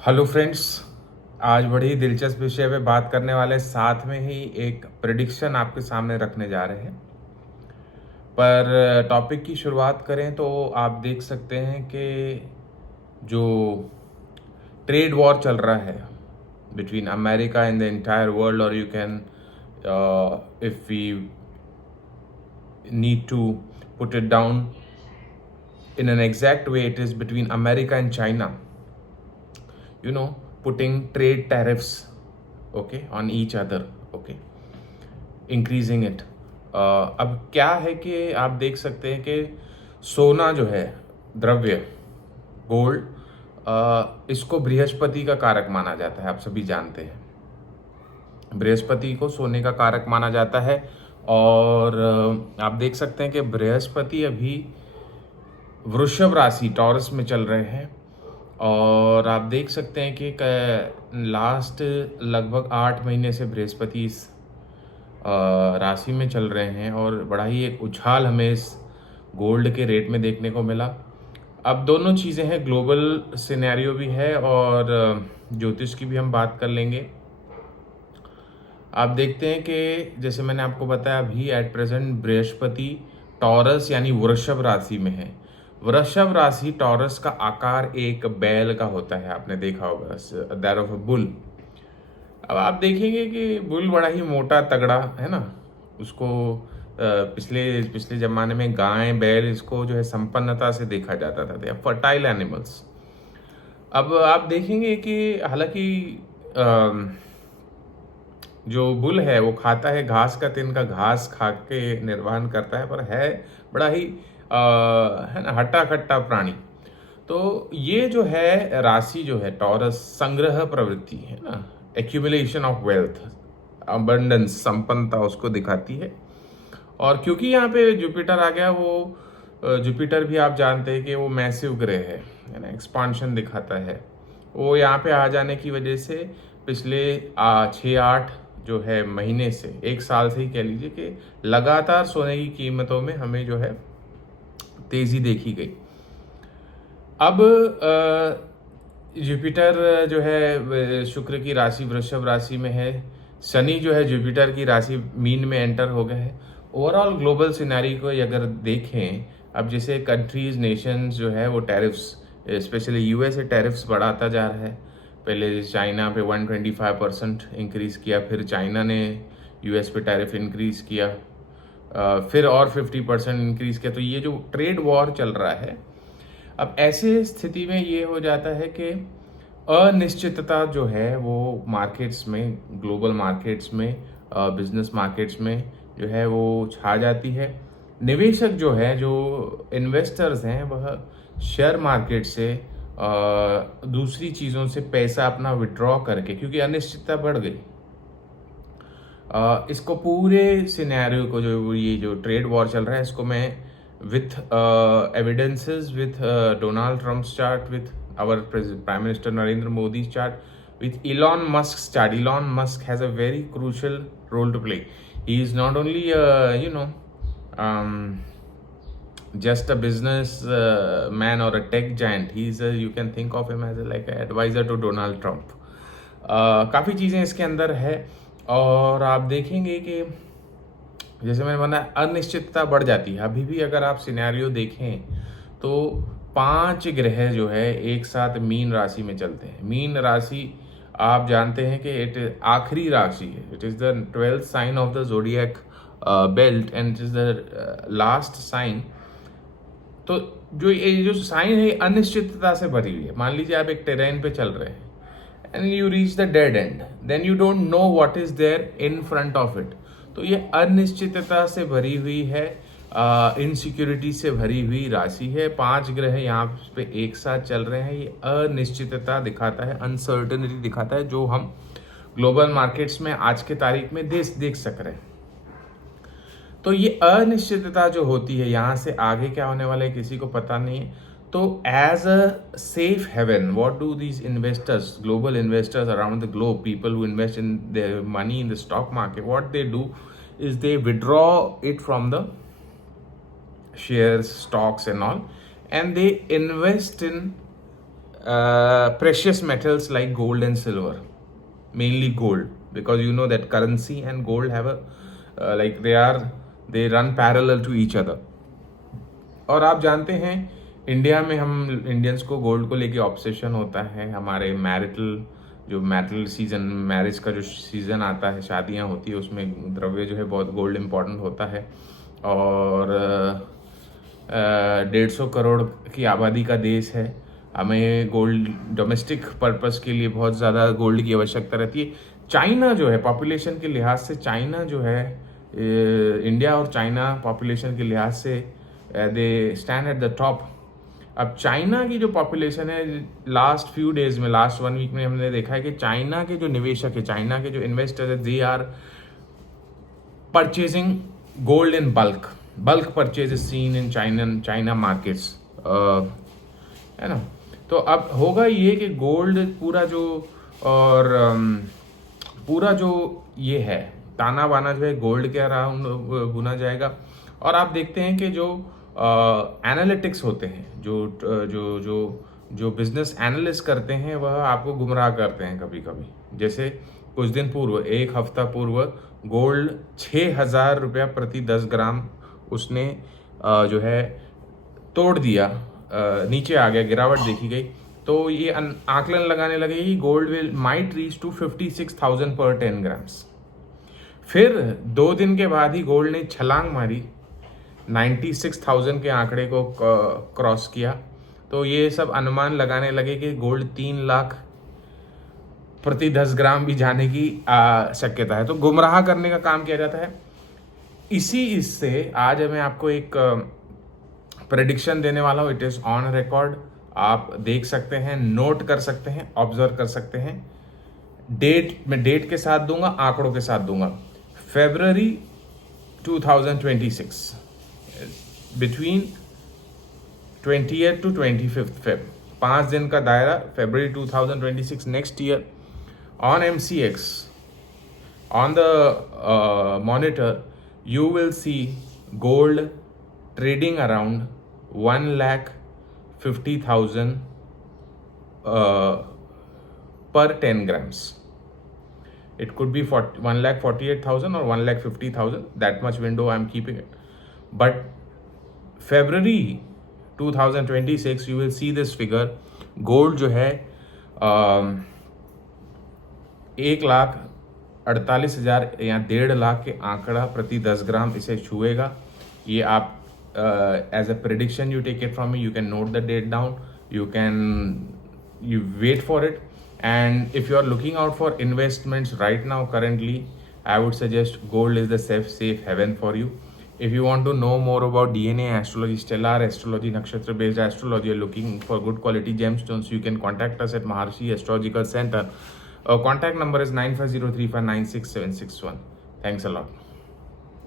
Hello friends. आज बड़ी ही दिलचस्प विषय पे बात करने वाले, साथ में ही एक प्रिडिक्शन आपके सामने रखने जा रहे हैं। पर टॉपिक की शुरुआत करें तो आप देख सकते हैं कि जो ट्रेड वॉर चल रहा है between America and the entire world, और you can if we need to put it down in an exact way, it is between America and China, putting trade tariffs, okay, on each other, okay, increasing it. अब क्या है कि आप देख सकते हैं कि सोना जो है, द्रव्य, गोल्ड, इसको बृहस्पति का कारक माना जाता है। आप सभी जानते हैं बृहस्पति को सोने का कारक माना जाता है। और आप देख सकते हैं कि बृहस्पति अभी वृषभ राशि टॉरस में चल रहे हैं। और आप देख सकते हैं कि लास्ट लगभग 8 महीने से बृहस्पति इस राशि में चल रहे हैं, और बड़ा ही एक उछाल हमें इस गोल्ड के रेट में देखने को मिला। अब दोनों चीज़ें हैं, ग्लोबल सिनेरियो भी है और ज्योतिष की भी हम बात कर लेंगे। आप देखते हैं कि जैसे मैंने आपको बताया, अभी एट प्रेजेंट बृहस्पति टॉरस यानी वृषभ राशि में है। वृषभ राशि टॉरस का आकार एक बैल का होता है, आपने देखा होगा, दैट ऑफ अ बुल। अब आप देखेंगे कि बुल बड़ा ही मोटा तगड़ा है ना। उसको पिछले जमाने में गाय बैल इसको जो है संपन्नता से देखा जाता था, दे फर्टाइल एनिमल्स। अब आप देखेंगे कि हालांकि जो बुल है वो खाता है घास का, तिनका घास खा के निर्वाहन करता है, पर है बड़ा ही है ना हट्टा कट्टा प्राणी। तो ये जो है राशि जो है टॉरस, संग्रह प्रवृत्ति है ना, एक्यूमुलेशन ऑफ वेल्थ, अबंडेंस, संपन्नता उसको दिखाती है। और क्योंकि यहाँ पे जुपिटर आ गया, वो जुपिटर भी आप जानते हैं कि वो मैसिव ग्रह है ना, एक्सपांशन दिखाता है। वो यहाँ पे आ जाने की वजह से पिछले 6-8 जो है महीने से, 1 साल से ही कह लीजिए कि लगातार सोने की कीमतों में हमें जो है तेजी देखी गई। अब जुपिटर जो है शुक्र की राशि वृषभ राशि में है, शनि जो है जुपिटर की राशि मीन में एंटर हो गया है। ओवरऑल ग्लोबल सिनेरी को अगर देखें, अब जैसे कंट्रीज नेशंस जो है वो टैरिफ्स, स्पेशली यूएस टैरिफ्स बढ़ाता जा रहा है। पहले चाइना पे 125% इंक्रीज किया, फिर चाइना ने यूएस पे टैरिफ इंक्रीज किया, फिर और 50% इंक्रीज किया। तो ये जो ट्रेड वॉर चल रहा है, अब ऐसे स्थिति में ये हो जाता है कि अनिश्चितता जो है वो मार्केट्स में, ग्लोबल मार्केट्स में, बिजनेस मार्केट्स में जो है वो छा जाती है। निवेशक जो है, जो इन्वेस्टर्स हैं, वह शेयर मार्केट से दूसरी चीज़ों से पैसा अपना विड्रॉ करके, क्योंकि अनिश्चितता बढ़ गई, इसको पूरे सिनेरियो को, जो ये जो ट्रेड वॉर चल रहा है, इसको मैं with evidences, with Donald Trump's chart, with our Prime Minister Narendra Modi's chart, with Elon Musk's chart. Elon Musk has a very crucial role to play. He is not only just a business man or a tech giant. He's you can think of him as like an advisor to Donald Trump. काफ़ी चीज़ें इसके अंदर है। और आप देखेंगे कि जैसे मैंने बताया, अनिश्चितता बढ़ जाती है। अभी भी अगर आप सिनेरियो देखें तो 5 ग्रह जो है एक साथ मीन राशि में चलते हैं। मीन राशि आप जानते हैं कि इट आखिरी राशि है, it is the 12th sign of the zodiac belt and it is the last sign. तो ये जो साइन है अनिश्चितता से भरी हुई है। मान लीजिए आप एक टेरेन पे चल रहे हैं and you reach the dead end, then you don't know what is there in front of it. तो ये अनिश्चितता से भरी हुई है, इनसिक्योरिटी से भरी हुई राशि है। 5 ग्रह यहाँ पे एक साथ चल रहे हैं, ये अनिश्चितता दिखाता है, अनसर्टेनिटी दिखाता है, जो हम ग्लोबल मार्केट्स में आज के तारीख में देख सक रहे हैं। तो ये अनिश्चितता जो होती है, यहाँ से आगे क्या होने वाला है किसी को पता नहीं है। तो as a safe haven, what do these investors, global investors around the globe, people who invest in their money in the stock market, what they do is they withdraw it from the shares, stocks and all, and they invest in precious metals like gold and silver, mainly gold, because you know that currency and gold have a like they run parallel to each other. और आप जानते हैं India में हम Indians को gold को लेके obsession होता है. हमारे मैरिटल सीजन, मैरिज का जो सीज़न आता है, शादियां होती है, उसमें द्रव्य जो है बहुत गोल्ड इम्पॉर्टेंट होता है. और 150 करोड़ की आबादी का देश है. हमें गोल्ड डोमेस्टिक पर्पस के लिए बहुत ज़्यादा गोल्ड की आवश्यकता रहती है. चाइना जो है पॉपुलेशन के लिहाज से, चाइना जो है इंडिया और चाइना पॉपुलेशन के लिहाज से they stand at the top. अब चाइना की जो पॉपुलेशन है, लास्ट फ्यू डेज में, लास्ट 1 वीक में हमने देखा है कि चाइना के जो निवेशक है, चाइना के जो इन्वेस्टर है, they are purchasing gold in bulk purchase is seen in China markets, है ना. तो अब होगा ये कि गोल्ड पूरा जो ये है ताना बाना जो है गोल्ड के अराउंड बुना जाएगा. और आप देखते हैं कि जो एनालिटिक्स होते हैं, जो बिजनेस एनालिस्ट करते हैं, वह आपको गुमराह करते हैं कभी कभी. जैसे कुछ दिन पूर्व, 1 हफ्ता पूर्व, गोल्ड 6,000 रुपया प्रति 10 ग्राम उसने जो है तोड़ दिया, नीचे आ गया, गिरावट देखी गई. तो ये आकलन लगाने लगे कि गोल्ड माइट रीच टू 56,000 पर 10 ग्राम्स. फिर 2 दिन के बाद ही गोल्ड ने छलांग मारी, 96,000 के आंकड़े को क्रॉस किया. तो ये सब अनुमान लगाने लगे कि गोल्ड 3 लाख प्रति 10 ग्राम भी जाने की शक्यता है. तो गुमराह करने का काम किया जाता है. इससे आज मैं आपको एक प्रेडिक्शन देने वाला हूँ. It is on record. आप देख सकते हैं, नोट कर सकते हैं, ऑब्जर्व कर सकते हैं. मैं डेट के साथ दूंगा, आंकड़ों के साथ दूंगा. February 2026, between 20th to 25th Feb, 5 दिन का दायरा, February 2026 next year. On MCX, on the monitor, you will see gold trading around 1,50,000 per 10 grams. It could be 1,48,000 or 1,50,000. That much window I'm keeping it. But February 2026, you will see this figure. Gold जो है 1,48,000 या 1.5 लाख के आंकड़ा प्रति 10 ग्राम इसे छुएगा. ये आप as a prediction you take it from me. You can note the date down. You wait for it. And if you are looking out for investments right now, currently, I would suggest gold is the safe haven for you. If you want to know more about DNA astrology, stellar astrology, nakshatra based astrology, you're looking for good quality gemstones, you can contact us at Maharshi Astrological Center. Our contact number is 9503596761. Thanks a lot.